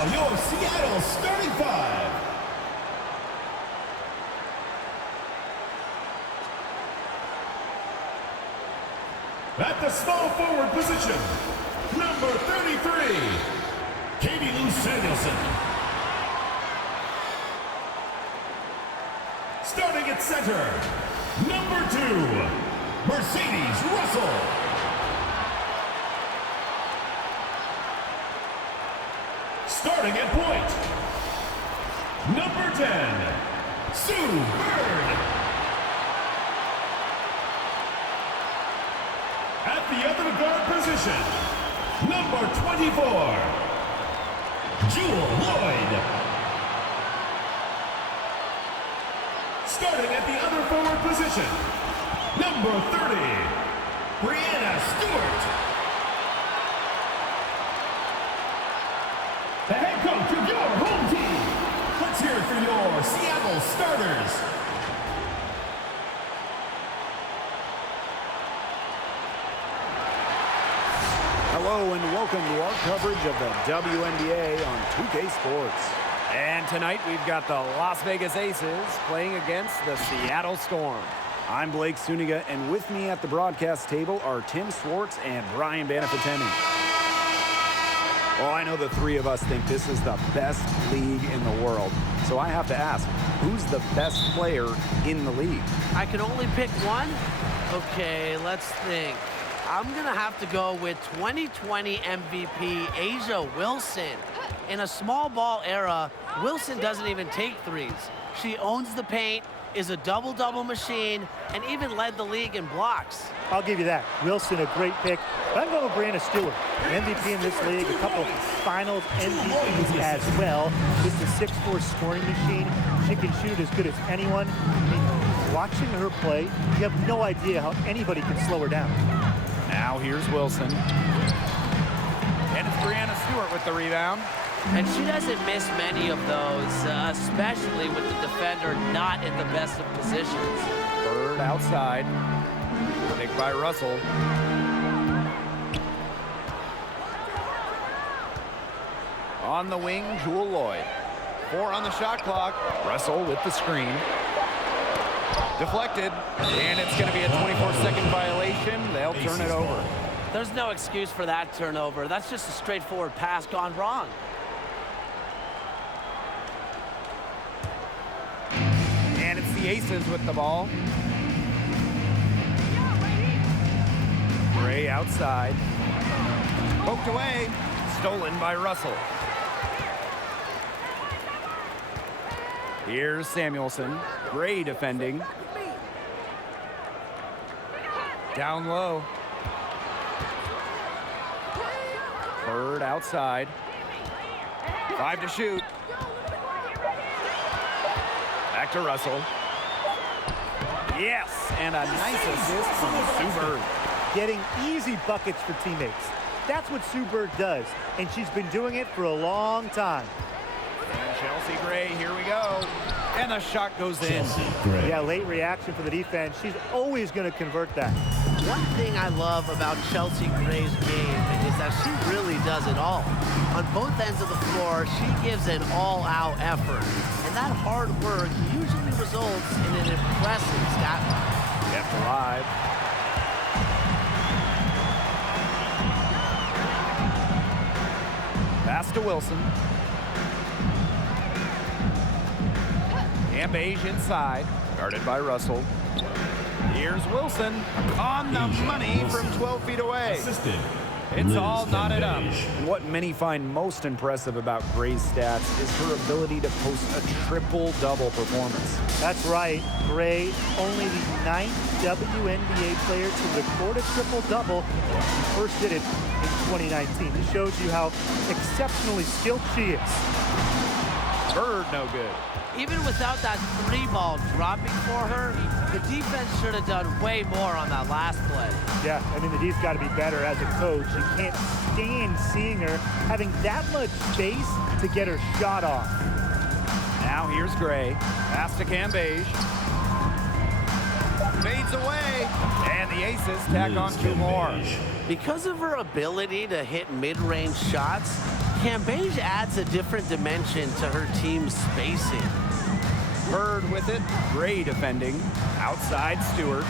now your Seattle starting five. At the small forward position, number 33, Katie Lou Samuelson. Starting at center, number 2, Mercedes Russell. Starting at point, number 10, Sue Bird. At the other guard position, number 24, Jewel Lloyd. Starting at the other forward position, number 30, Brianna Stewart. The head coach of your home team. Let's hear it for your Seattle starters. Hello and welcome to our coverage of the WNBA on 2K Sports. And tonight we've got the Las Vegas Aces playing against the Seattle Storm. I'm Blake Suniga, and with me at the broadcast table are Tim Swartz and Brian Banafitemi. Well, I know the three of us think this is the best league in the world. So I have to ask, who's the best player in the league? I can only pick one? Okay, let's think. I'm going to have to go with 2020 MVP A'ja Wilson. In a small ball era, Wilson doesn't even take threes. She owns the paint, is a double-double machine, and even led the league in blocks. I'll give you that. Wilson, a great pick. But I'm going with Brianna Stewart, an MVP in this league, a couple finals MVPs as well. Just a 6'4" scoring machine. She can shoot as good as anyone. I mean, watching her play, you have no idea how anybody can slow her down. Now here's Wilson. And it's Brianna Stewart with the rebound. And she doesn't miss many of those, especially with the defender not in the best of positions. Bird outside. Picked by Russell. On the wing, Jewel Lloyd. 4 on the shot clock. Russell with the screen. Deflected, and it's going to be a 24-second violation. They'll turn it over. There's no excuse for that turnover. That's just a straightforward pass gone wrong. And it's the Aces with the ball. Gray outside. Poked away. Stolen by Russell. Here's Samuelson. Gray defending. Down low. Bird outside. 5 to shoot. Back to Russell. Yes, and a nice assist from Sue Bird. Getting easy buckets for teammates. That's what Sue Bird does, and she's been doing it for a long time. And Chelsea Gray, here we go. And the shot goes in. Yeah, late reaction for the defense. She's always going to convert that. One thing I love about Chelsea Gray's game is that she really does it all. On both ends of the floor, she gives an all-out effort. And that hard work usually results in an impressive stat line. Kept alive. Pass to Wilson. Beige inside, guarded by Russell. Here's Wilson on the money from 12 feet away. It's all knotted up. What many find most impressive about Gray's stats is her ability to post a triple-double performance. That's right. Gray, only the 9th WNBA player to record a triple-double. She first did it in 2019. This shows you how exceptionally skilled she is. Bird no good. Even without that 3-ball dropping for her, the defense should have done way more on that last play. Yeah, I mean, the D's got to be better as a coach. You can't stand seeing her having that much space to get her shot off. Now here's Gray. Pass to Beige. Fades away. And the Aces tack on 2 more. Because of her ability to hit mid-range shots, Cambage adds a different dimension to her team's spacing. Bird with it. Gray defending. Outside Stewart.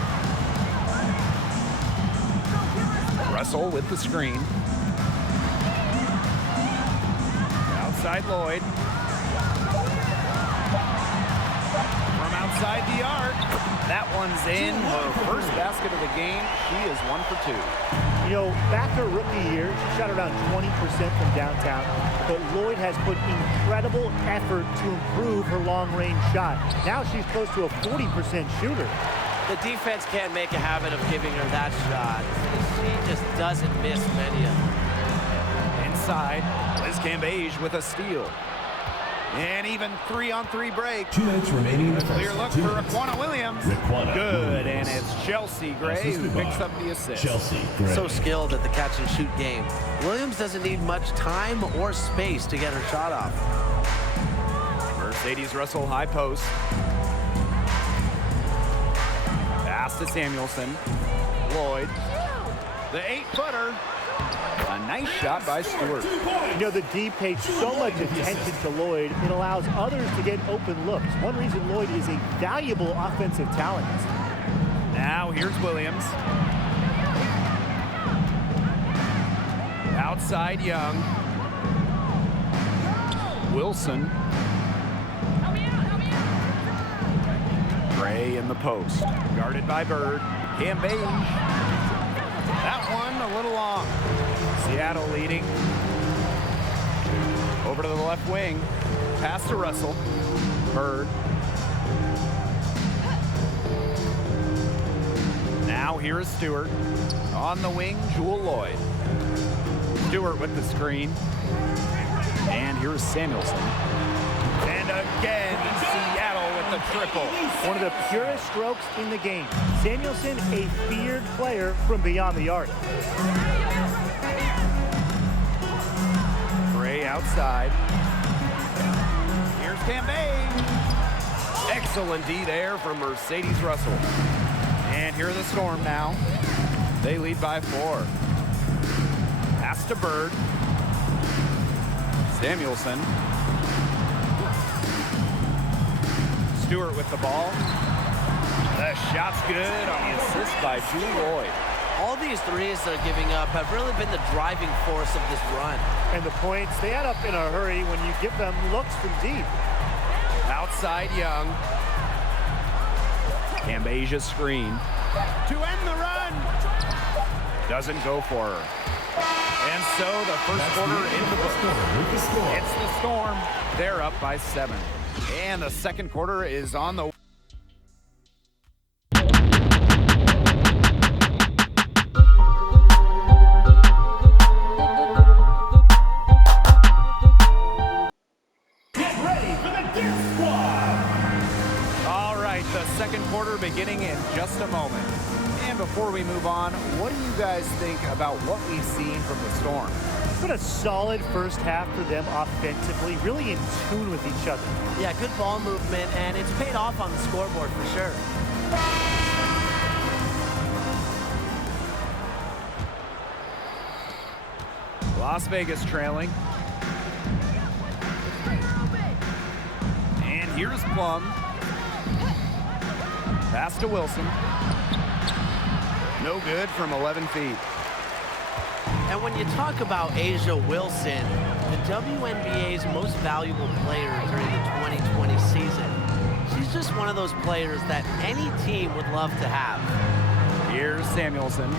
Russell with the screen. Outside Lloyd. From outside the arc. That one's in. Her first basket of the game. She is 1 for 2. You know, back her rookie year, she shot around 20% from downtown, but Lloyd has put incredible effort to improve her long-range shot. Now she's close to a 40% shooter. The defense can't make a habit of giving her that shot. She just doesn't miss many of them. Inside, Liz Cambage with a steal. And even 3-on-3 break. 2 minutes remaining in the first. Clear look 2 for minutes. Raquana Williams. Raquana Good, Williams. and it's Chelsea Gray who picks up the assist. Chelsea Gray. So skilled at the catch and shoot game. Williams doesn't need much time or space to get her shot off. Mercedes Russell high post. Pass to Samuelson. Lloyd. The 8-footer. A nice shot by Stewart. You know, the D paid so much attention to Lloyd, it allows others to get open looks. One reason Lloyd is a valuable offensive talent. Now here's Williams. Outside Young. Wilson. Gray in the post. Guarded by Bird. Cambage. That one a little long. Seattle leading. Over to the left wing. Pass to Russell. Bird. Now here is Stewart. On the wing, Jewel Lloyd. Stewart with the screen. And here's Samuelson. And again, Seattle with the triple. One of the purest strokes in the game. Samuelson, a feared player from beyond the arc. Gray outside. Here's Cambage. Excellent D there from Mercedes Russell. And here are the Storm now. They lead by 4. Pass to Bird. Samuelson. Stewart with the ball. The shot's good on the assist by Jewel Lloyd. All these threes they're giving up have really been the driving force of this run. And the points, they add up in a hurry when you give them looks from deep. Outside Young. Cambasia screen. To end the run. Doesn't go for her. And so the first quarter in the books. It's the Storm. They're up by 7. And the second quarter is on the second quarter beginning in just a moment. And before we move on, what do you guys think about what we've seen from the Storm? It's been a solid first half for them offensively, really in tune with each other. Yeah, good ball movement, and it's paid off on the scoreboard for sure. Las Vegas trailing. And here's Plum. Pass to Wilson. No good from 11 feet. And when you talk about Asia Wilson, the WNBA's most valuable player during the 2020 season, she's just one of those players that any team would love to have. Here's Samuelson.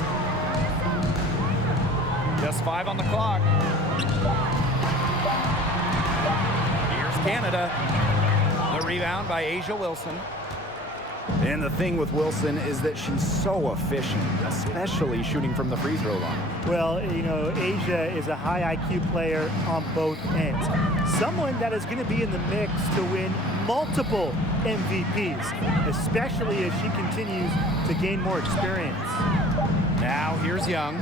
Just 5 on the clock. Here's Canada. The rebound by Asia Wilson. And the thing with Wilson is that she's so efficient, especially shooting from the free throw line. Well, you know, Asia is a high IQ player on both ends. Someone that is going to be in the mix to win multiple MVPs, especially as she continues to gain more experience. Now here's Young.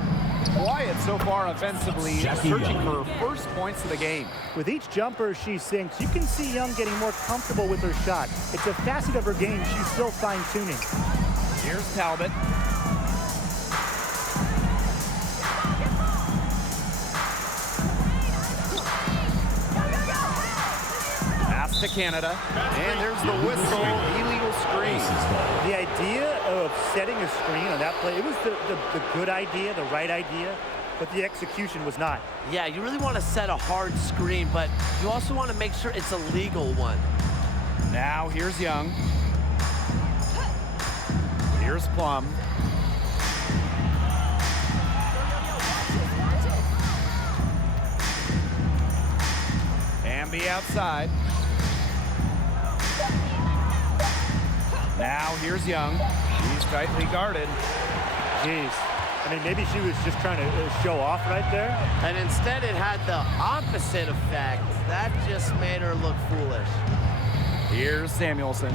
Quiet so far offensively, searching for her first points of the game. With each jumper she sinks, you can see Young getting more comfortable with her shot. It's a facet of her game she's still fine-tuning. Here's Talbot. to Canada. And there's the whistle, illegal screen. The idea of setting a screen on that play, it was the good idea, the right idea, but the execution was not. Yeah, you really want to set a hard screen, but you also want to make sure it's a legal one. Now here's Young. Here's Plum. Amby outside. Now here's Young. He's tightly guarded. Jeez. I mean, maybe she was just trying to show off right there. And instead it had the opposite effect. That just made her look foolish. Here's Samuelson.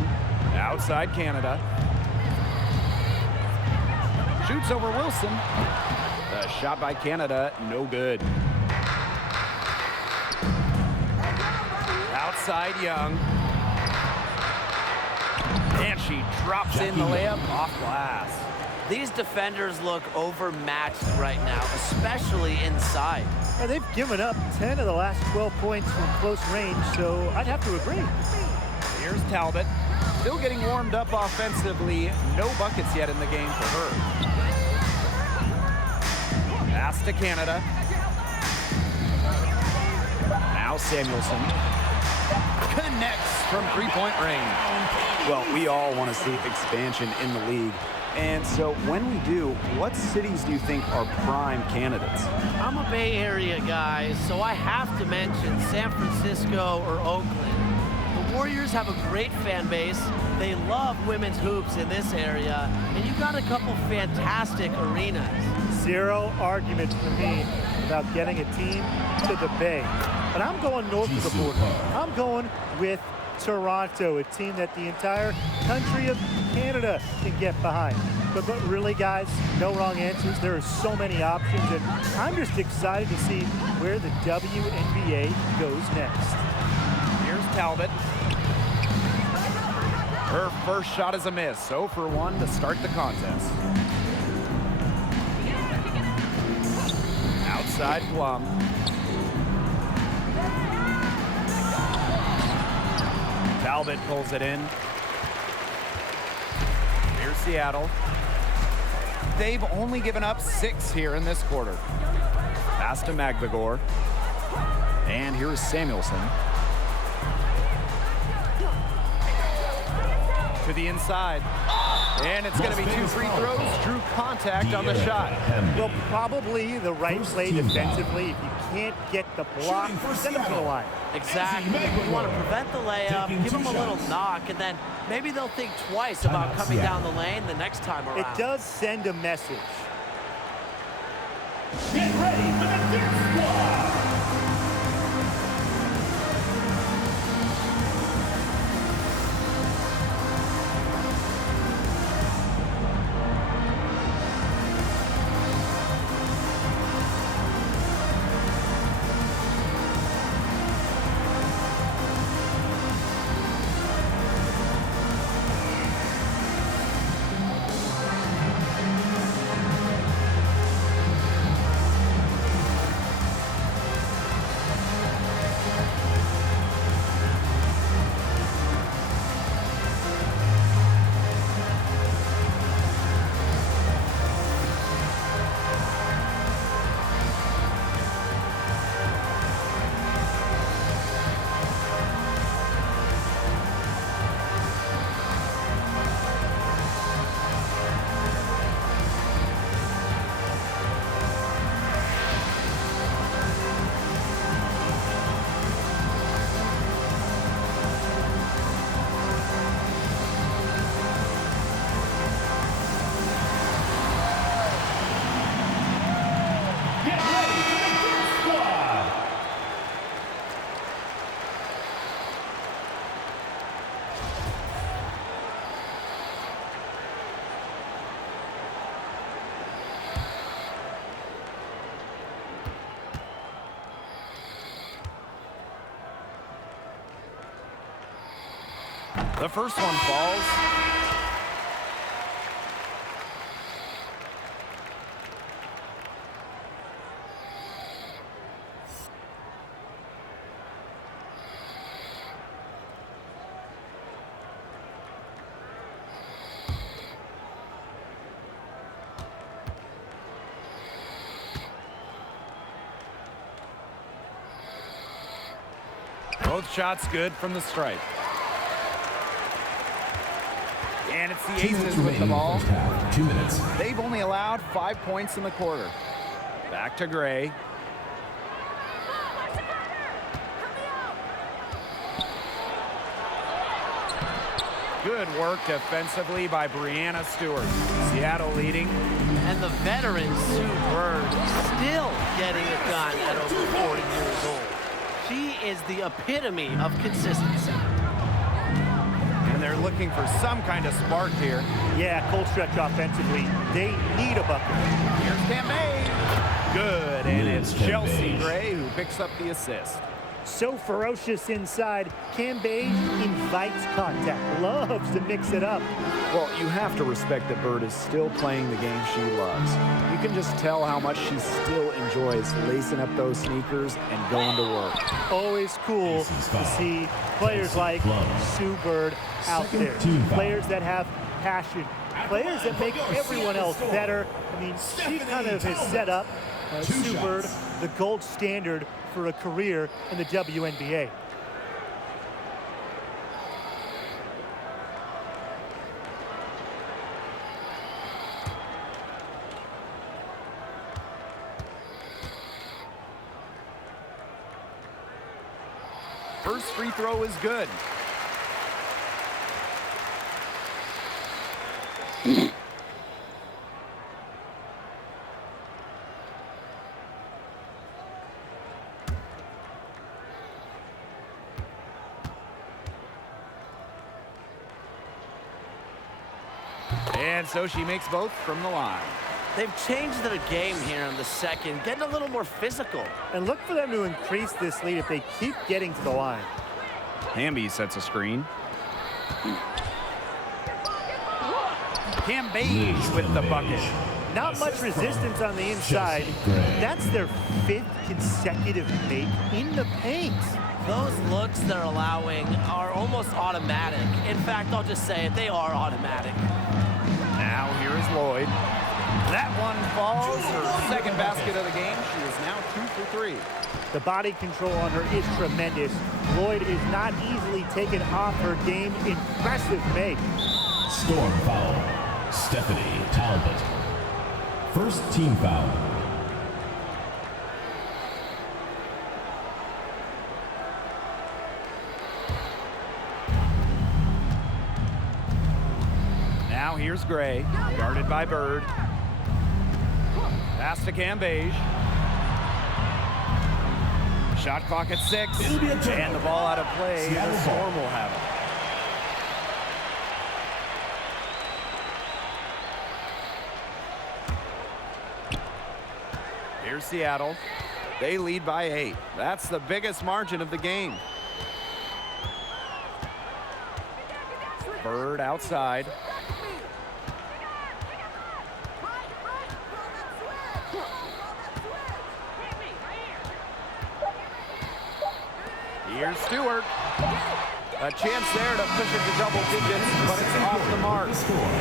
Outside Canada. Shoots over Wilson. The shot by Canada, no good. Outside Young. And she drops in the layup off glass. These defenders look overmatched right now, especially inside. Now, they've given up 10 of the last 12 points from close range, so I'd have to agree. Here's Talbot. Still getting warmed up offensively. No buckets yet in the game for her. Pass to Canada. Now Samuelson. Connects from three-point range. Well, we all want to see expansion in the league. And so when we do, what cities do you think are prime candidates? I'm a Bay Area guy, so I have to mention San Francisco or Oakland. The Warriors have a great fan base. They love women's hoops in this area, and you've got a couple fantastic arenas. Zero arguments for me about getting a team to the Bay. But I'm going north of the border. I'm going with Toronto, a team that the entire country of Canada can get behind. But really, guys, no wrong answers. There are so many options, and I'm just excited to see where the WNBA goes next. Here's Talbot. Her first shot is a miss. 0 for 1 to start the contest. Outside Plum. Talbot pulls it in. Here's Seattle. They've only given up 6 here in this quarter. Pass to Magvigor. And here's Samuelson. To the inside. And it's going to be 2 free throws. Drew contact on the shot. Well, probably the right play defensively. If you can't get the block, send them to the line. Exactly. You want to prevent the layup, give them a little knock, and then maybe they'll think twice about coming down the lane the next time around. It does send a message. Get ready for the Dip Squad! The first one falls. Both shots good from the stripe. And it's the Aces with the ball. 2 minutes. They've only allowed 5 points in the quarter. Back to Gray. Good work defensively by Brianna Stewart. Seattle leading. And the veteran Sue Bird still getting it done at over 40 years old. She is the epitome of consistency. And they're looking for some kind of spark here. Yeah, cold stretch offensively. They need a bucket. Here's Campbell. Good, and it's Here's Chelsea Campbell. Gray who picks up the assist. So ferocious inside. Cam Beige invites contact, loves to mix it up. Well, you have to respect that Bird is still playing the game she loves. You can just tell how much she still enjoys lacing up those sneakers and going to work. Always cool to see players like Sue Bird out Second there. team foul. Players that have passion. Players that make everyone else better. I mean, she kind of has set up Sue Bird, the gold standard for a career in the WNBA. First free throw is good. And so she makes both from the line. They've changed their game here in the second, getting a little more physical. And look for them to increase this lead if they keep getting to the line. Hamby sets a screen. Cam Beige with the bucket. Not much resistance on the inside. That's their 5th consecutive make in the paint. Those looks they're allowing are almost automatic. In fact, I'll just say it, they are automatic. Now here is Lloyd. That one falls. Her second basket of the game. She is now 2 for 3. The body control on her is tremendous. Lloyd is not easily taken off her game. Impressive make. Storm foul. Stephanie Talbot. First team foul. Now here's Gray, guarded by Bird. Pass to Cam Beige. Shot clock at 6, It'll be a turnover. and the ball out of play. Seattle The ball. Storm will have it. Here's Seattle. They lead by 8. That's the biggest margin of the game. Bird outside. Here's Stewart. A chance there to push it to double digits, but it's off the mark.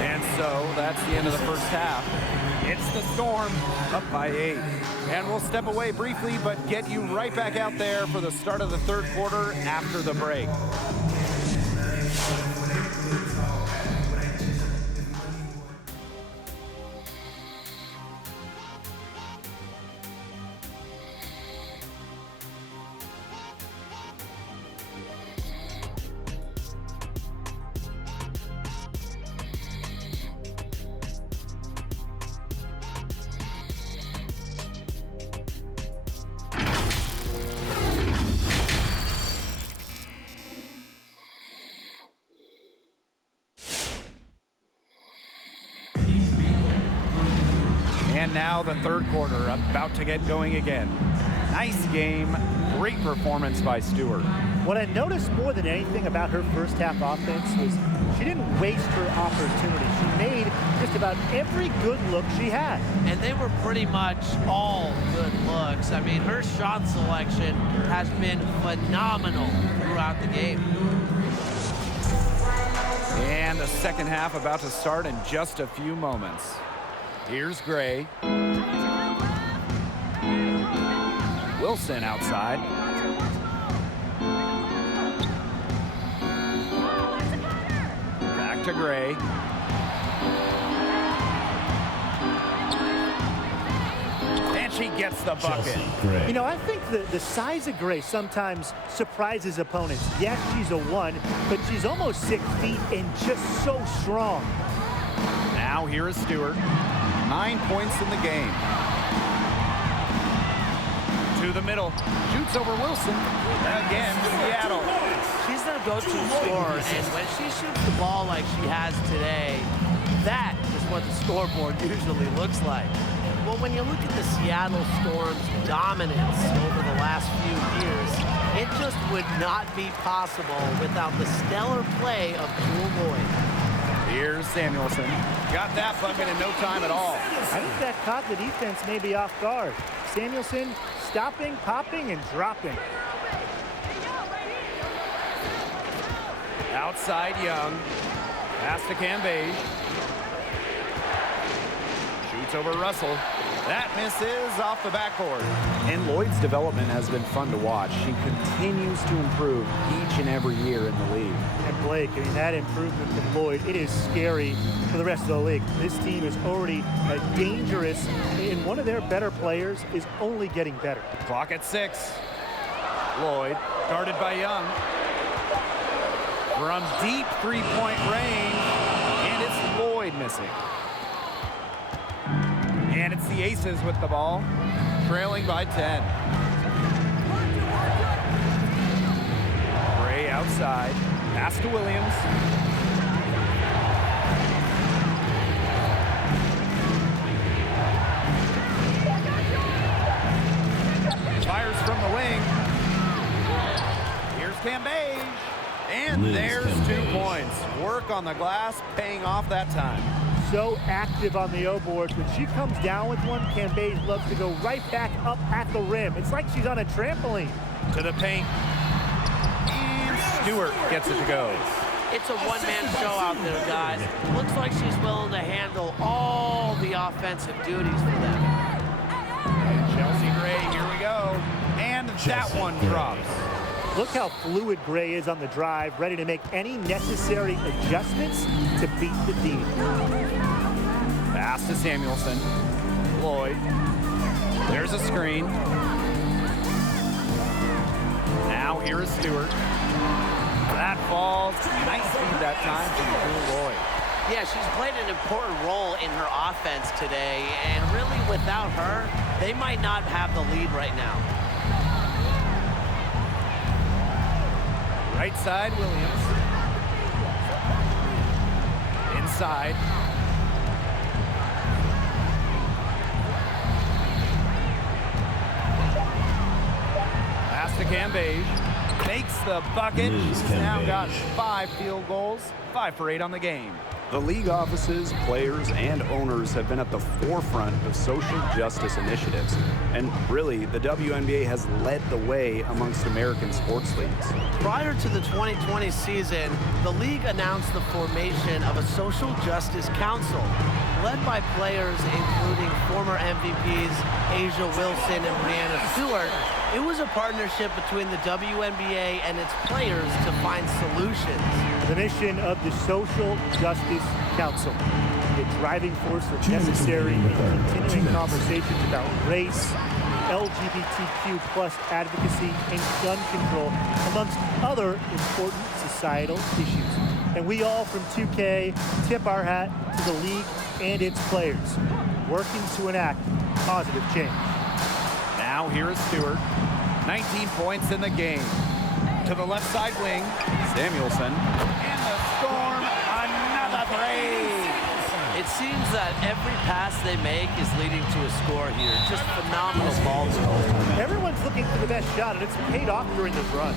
And so that's the end of the first half. It's the Storm up by 8. And we'll step away briefly, but get you right back out there for the start of the third quarter after the break. And now the third quarter about to get going again. Nice game, great performance by Stewart. What I noticed more than anything about her first half offense was she didn't waste her opportunity. She made just about every good look she had. And they were pretty much all good looks. I mean, her shot selection has been phenomenal throughout the game. And the second half about to start in just a few moments. Here's Gray. Wilson outside. to Gray. And she gets the bucket. You know, I think the size of Gray sometimes surprises opponents. Yes, she's a 1, but she's almost 6 feet and just so strong. Now here is Stewart. 9 points in the game. To the middle. Shoots over Wilson. Again, Seattle. She's their go-to scorer, and when she shoots the ball like she has today, that is what the scoreboard usually looks like. Well, when you look at the Seattle Storm's dominance over the last few years, it just would not be possible without the stellar play of Jewel Lloyd. Here's Samuelson. Got that bucket in no time at all. I think that caught the defense maybe off guard. Samuelson stopping, popping, and dropping. Outside Young. Pass to Cambage. Shoots over Russell. That misses off the backboard. And Lloyd's development has been fun to watch. She continues to improve each and every year in the league. And Blake, I mean, that improvement from Lloyd, it is scary for the rest of the league. This team is already dangerous, and one of their better players is only getting better. Clock at 6. Lloyd, guarded by Young. From deep three-point range, and it's Lloyd missing. And it's the Aces with the ball, trailing by 10. Gray outside, pass to Williams. Fires from the wing. Here's Cambage. And there's 2 points. Work on the glass, paying off that time. So active on the O-boards. When she comes down with one, Cambage loves to go right back up at the rim. It's like she's on a trampoline. To the paint. And Stewart gets it to go. It's a one-man show out there, guys. Looks like she's willing to handle all the offensive duties for them. Chelsea Gray, here we go. And that one drops. Look how fluid Gray is on the drive, ready to make any necessary adjustments to beat the D. Pass to Samuelson. Lloyd. There's a screen. Now here is Stewart. That falls. Nice feed that time from Jewel Lloyd. Yeah, she's played an important role in her offense today, and really without her, they might not have the lead right now. Right side, Williams. Inside. Pass to Cambage. Makes the bucket. She's now got 5 field goals, 5 for 8 on the game. The league offices, players, and owners have been at the forefront of social justice initiatives. And really, the WNBA has led the way amongst American sports leagues. Prior to the 2020 season, the league announced the formation of a social justice council, led by players including former MVPs Asia Wilson and Brianna Stewart. It was a partnership between the WNBA and its players to find solutions. The mission of the Social Justice Council, the driving force of necessary and continuing conversations about race, LGBTQ plus advocacy, and gun control, amongst other important societal issues. And we all from 2K tip our hat to the league and its players, working to enact positive change. Now here is Stewart. 19 points in the game. To the left side wing, Samuelson. And the Storm, another 3. It seems that every pass they make is leading to a score here. Just phenomenal ball control. Everyone's looking for the best shot, and it's paid off during this run.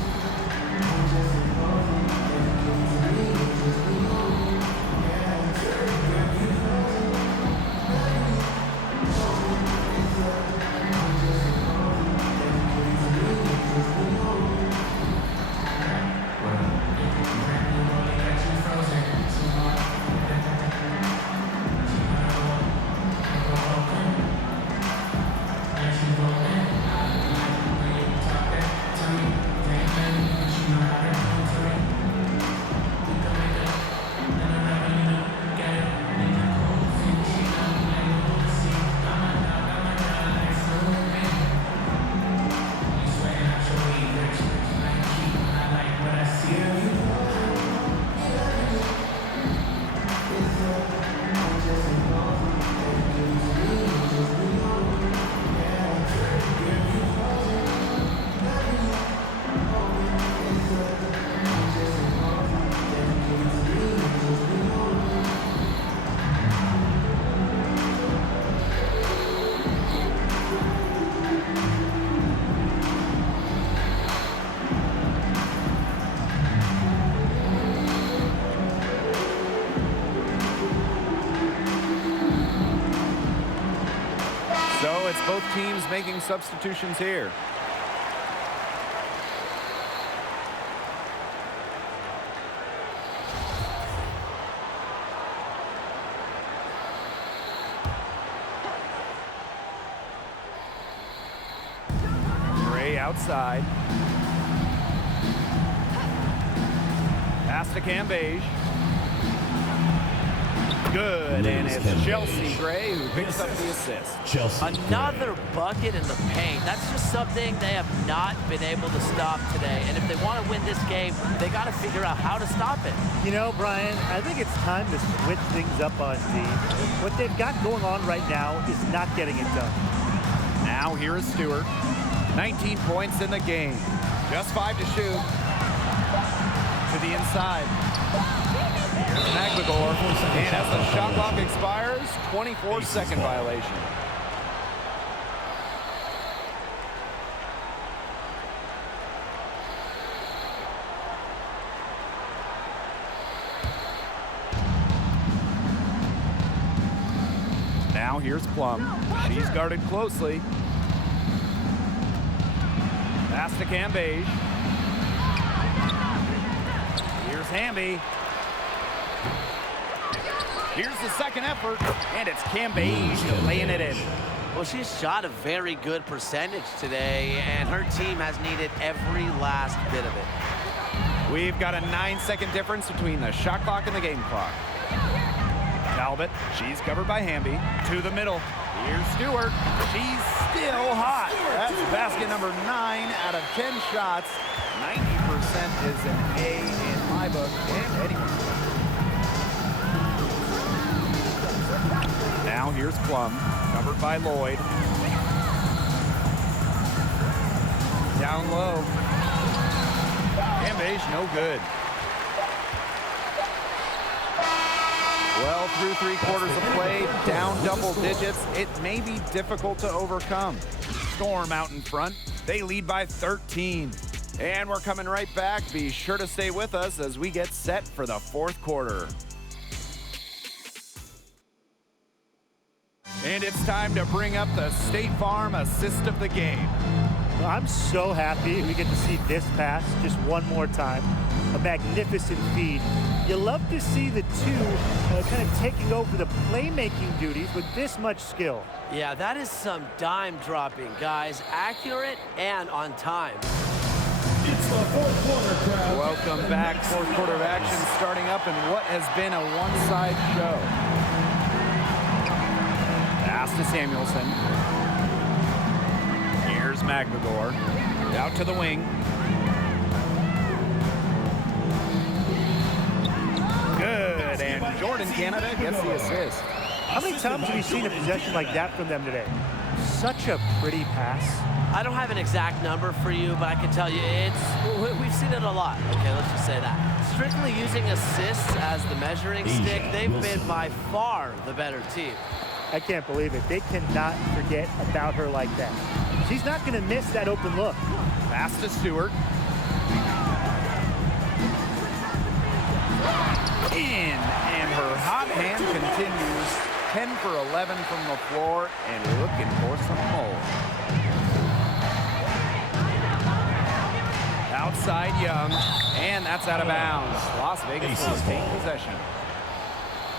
both teams making substitutions here. Gray outside. Pass to Cambage. Good, and it's Chelsea Gray who picks up the assist. Another bucket in the paint. That's just something they have not been able to stop today. And if they want to win this game, they got to figure out how to stop it. You know, Brian, I think it's time to switch things up on D. What they've got going on right now is not getting it done. Now here is Stewart. 19 points in the game. Just 5 to shoot. To the inside. Here's Magligor. And as the shot clock expires, 24-second violation. Now here's Plum. She's guarded closely. Pass to Cambage. Here's Hamby. Here's the second effort, and it's Cambage laying it in. Well, she's shot a very good percentage today, and her team has needed every last bit of it. We've got a 9-second difference between the shot clock and the game clock. Talbot, she's covered by Hamby. To the middle. Here's Stewart. She's still hot. That's basket number 9 out of 10 shots. 90% is an A in my book, and anyway. Now here's Plum, covered by Lloyd. Down low. Cambage, no good. Well, through 3 quarters of play, down double digits, it may be difficult to overcome. Storm out in front. They lead by 13. And we're coming right back. Be sure to stay with us as we get set for the 4th quarter. And it's time to bring up the State Farm assist of the game. Well, I'm so happy we get to see this pass just one more time. A magnificent feed. You love to see the two kind of taking over the playmaking duties with this much skill. Yeah, that is some dime dropping, guys. Accurate and on time. It's the 4th quarter, crowd. Welcome back. 4th quarter of action starting up in what has been a one-side show. Pass to Samuelson. Here's Magligor. Out to the wing. Good, and Jordan Canada gets the assist. How many times have we seen a possession like that from them today? Such a pretty pass. I don't have an exact number for you, but I can tell you we've seen it a lot. Okay, let's just say that. Strictly using assists as the measuring stick, they've been by far the better team. I can't believe it. They cannot forget about her like that. She's not going to miss that open look. Pass to Stewart. In, and her hot hand continues. 10 for 11 from the floor and looking for some more. Outside Young, and that's out of bounds. Las Vegas will take possession.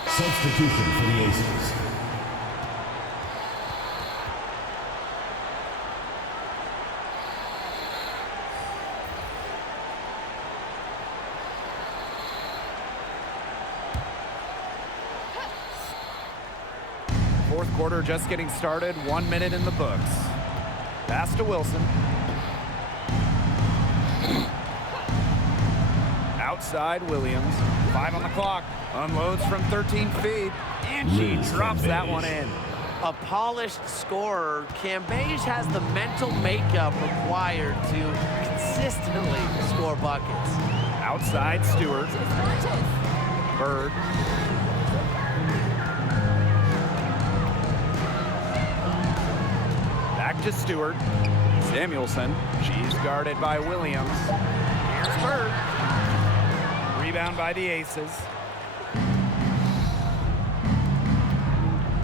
Substitution for the Aces. Fourth quarter just getting started. 1 minute in the books. Pass to Wilson. Outside Williams. 5 on the clock. Unloads from 13 feet. And she drops that one in. A polished scorer, Cambage has the mental makeup required to consistently score buckets. Outside Stewart. Bird. Back to Stewart. Samuelson. She's guarded by Williams. Here's Bird. Rebound by the Aces.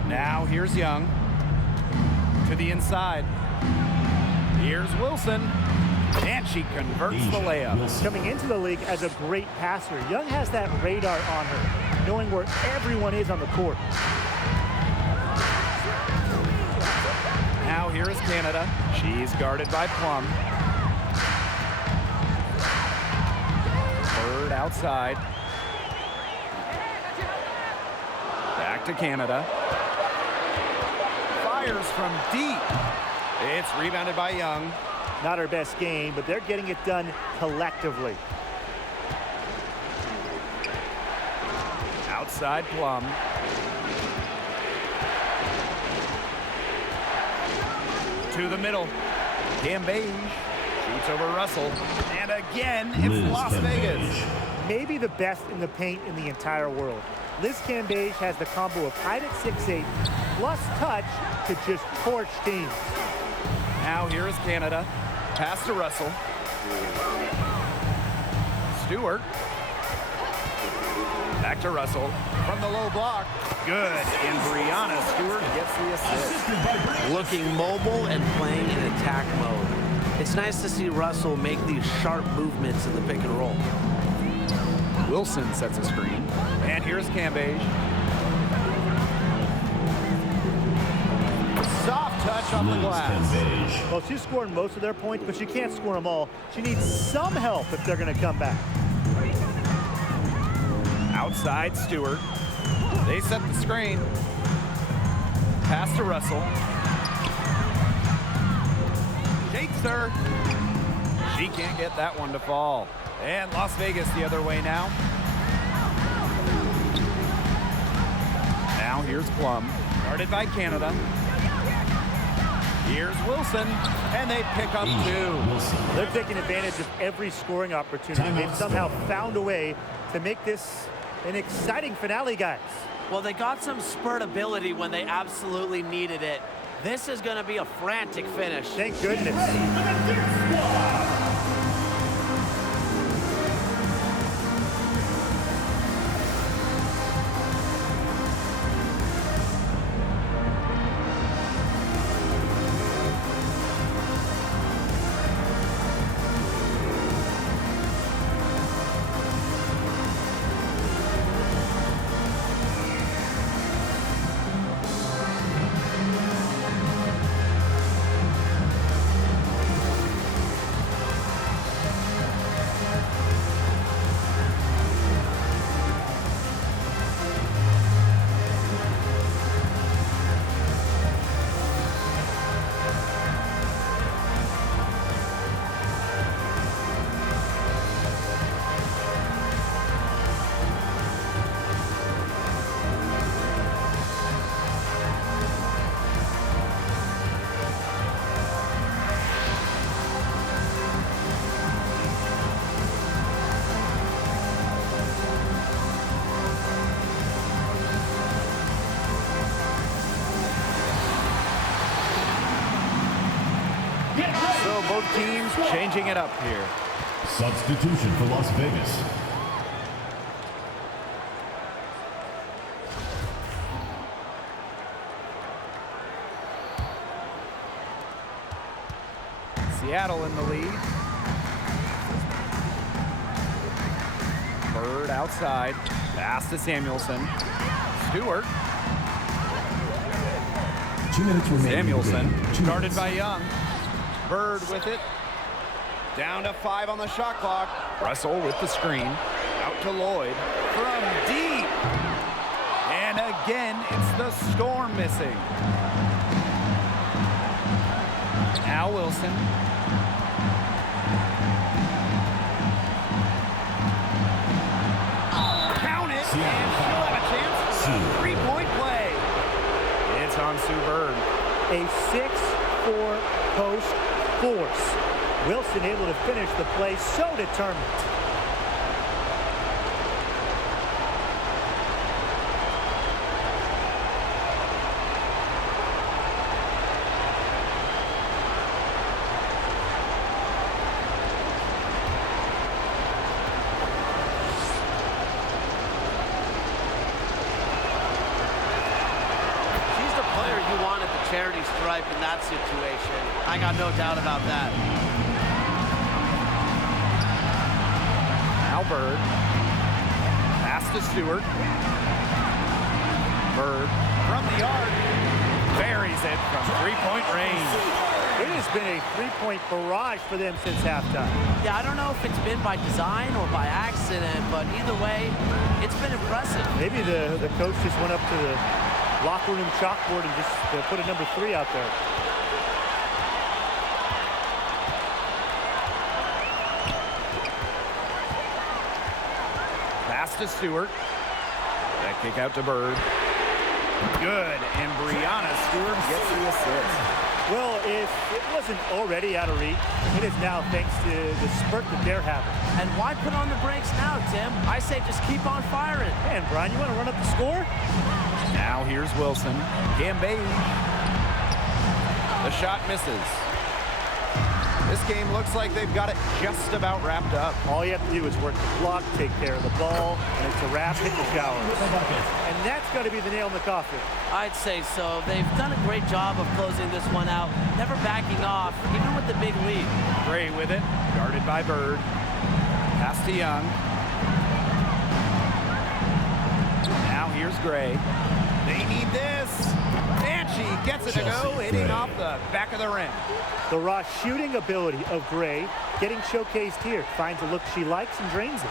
Now here's Young. To the inside. Here's Wilson. And she converts the layup. Coming into the league as a great passer, Young has that radar on her, knowing where everyone is on the court. Now here is Canada. She's guarded by Plum. Bird outside. Back to Canada. Fires from deep. It's rebounded by Young. Not her best game, but they're getting it done collectively. Outside Plum. To the middle. Cambage shoots over Russell. And again, it's Las Vegas. Maybe the best in the paint in the entire world. Liz Cambage has the combo of height at 6'8", plus touch to just torch teams. Now here is Canada. Pass to Russell. Stewart. Back to Russell. From the low block. Good. And Brianna Stewart gets the assist. Looking mobile and playing in attack mode. It's nice to see Russell make these sharp movements in the pick and roll. Wilson sets a screen. And here's Cambage. Soft touch on the glass. Well, she's scoring most of their points, but she can't score them all. She needs some help if they're going to come back. Outside Stewart. They set the screen. Pass to Russell. Shakes her. She can't get that one to fall. And Las Vegas the other way now. Now here's Plum. Guarded by Canada. Here's Wilson. And they pick up two. They're taking advantage of every scoring opportunity. They've somehow found a way to make this an exciting finale, guys. Well, they got some spurt ability when they absolutely needed it. This is going to be a frantic finish. Thank goodness. So both teams changing it up here. Substitution for Las Vegas. Seattle in the lead. Bird outside. Pass to Samuelson. Stewart. 2 minutes remaining. Samuelson guarded by Young. Bird with it. Down to 5 on the shot clock. Russell with the screen. Out to Lloyd. From deep. And again, it's the Storm missing. Now Wilson. Count it. And she'll have a chance. 3-point play. It's on Sue Bird. A 6-4 post force. Wilson able to finish the play, so determined. She's the player you want at the charity stripe. gripe in that situation. I got no doubt about that. Now Bird. Pass to Stewart. Bird from the arc. Buries it from three-point range. It has been a three-point barrage for them since halftime. Yeah, I don't know if it's been by design or by accident, but either way, it's been impressive. Maybe the coach just went up to the locker room chalkboard and just put a number 3 out there. Pass to Stewart. That kick out to Bird. Good, and Brianna Stewart gets the assist. Well, if it wasn't already out of reach, it is now thanks to the spurt that they're having. And why put on the brakes now, Tim? I say just keep on firing. Man, Brian, you want to run up the score? Now here's Wilson. Gambage. The shot misses. This game looks like they've got it just about wrapped up. All you have to do is work the block, take care of the ball, and it's a wrap, hit the shower. And that's got to be the nail in the coffin. I'd say so. They've done a great job of closing this one out, never backing off, even with the big lead. Gray with it, guarded by Bird. Pass to Young. Now here's Gray. They need this. And she gets it to go, hitting off the back of the rim. The raw shooting ability of Gray getting showcased here. Finds a look she likes and drains it.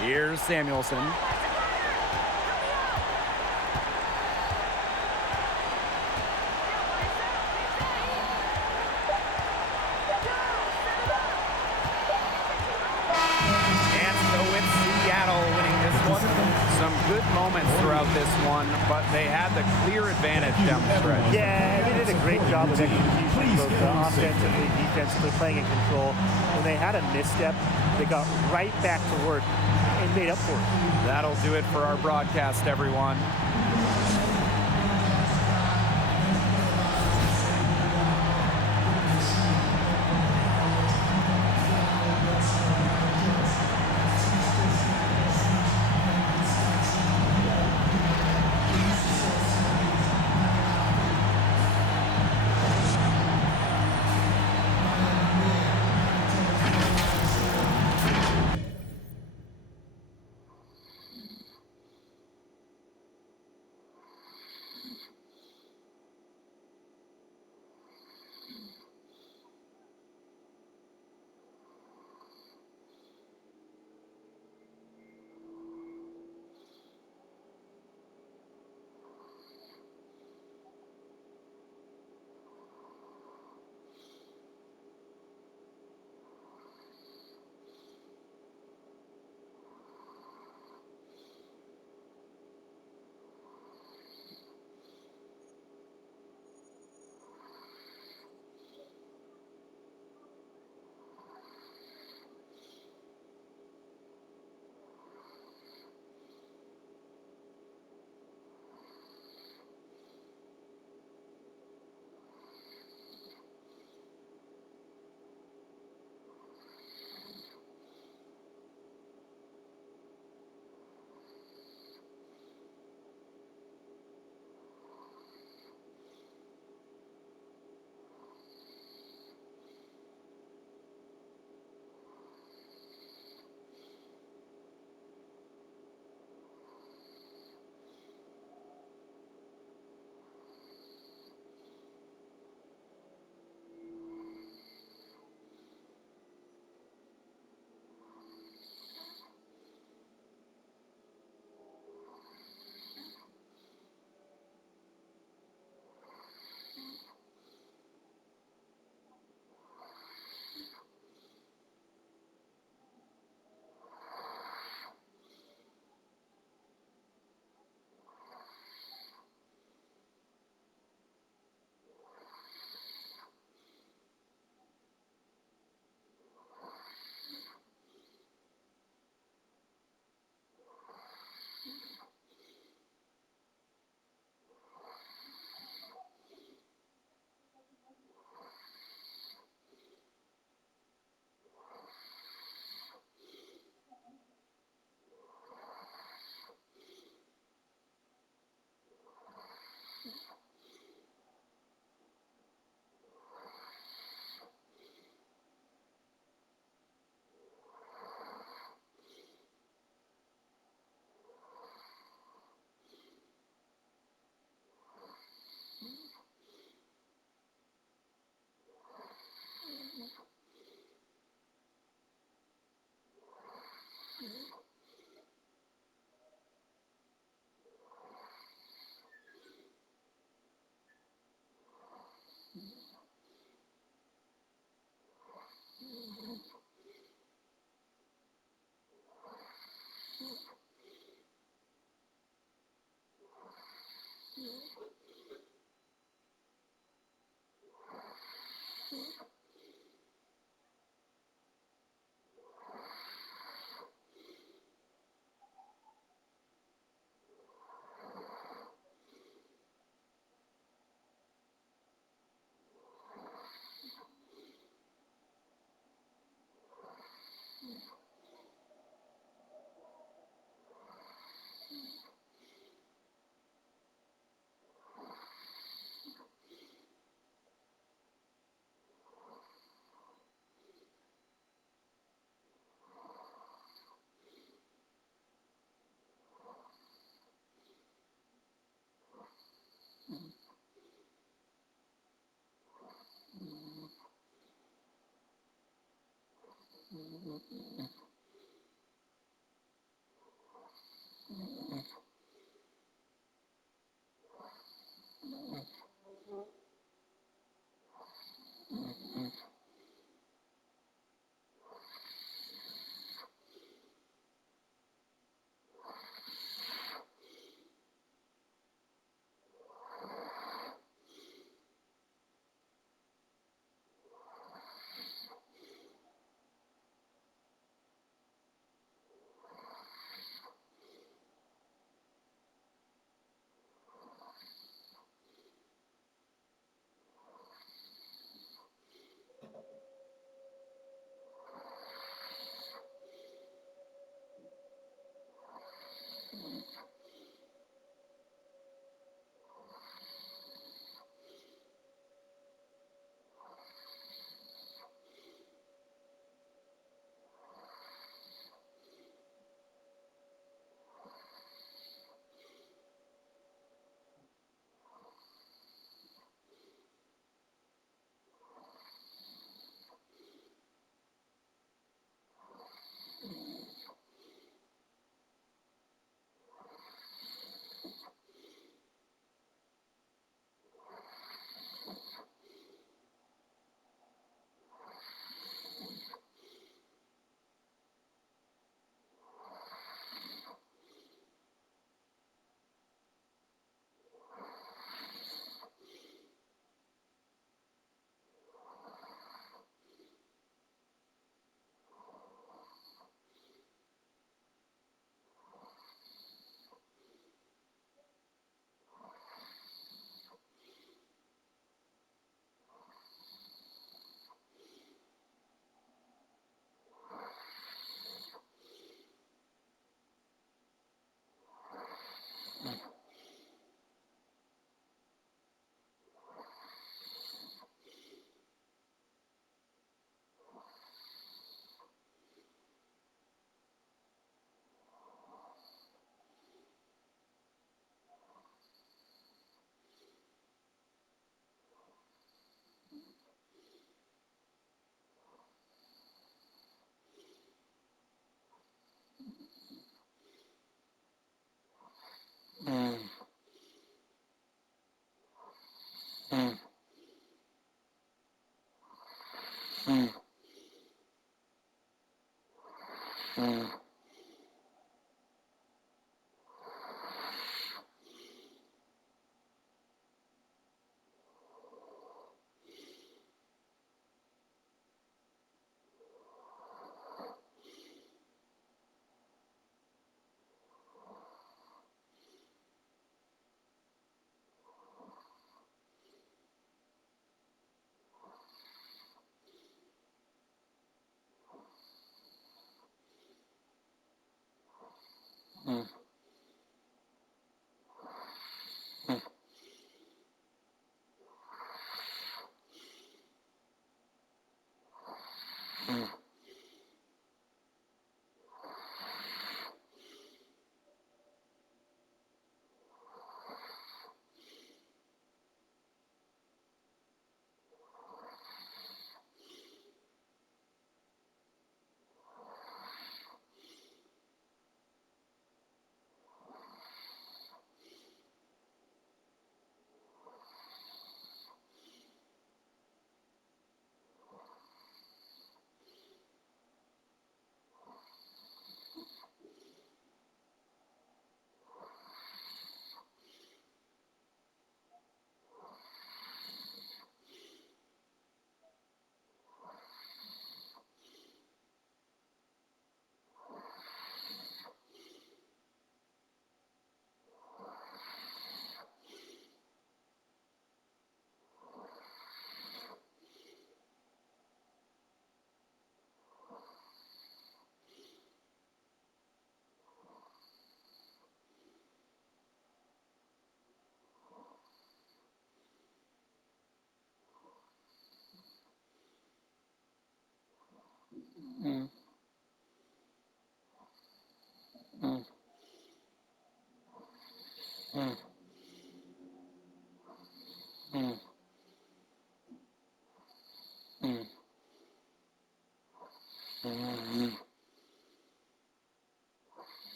Here's Samuelson. And so it's Seattle winning this one. Some good moments throughout this one, but they had the clear advantage down the stretch. Yeah, they did a great job of execution, both offensively, defensively, playing in control. When they had a misstep, they got right back to work and made up for it. That'll do it for our broadcast, everyone.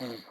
Mm-hmm.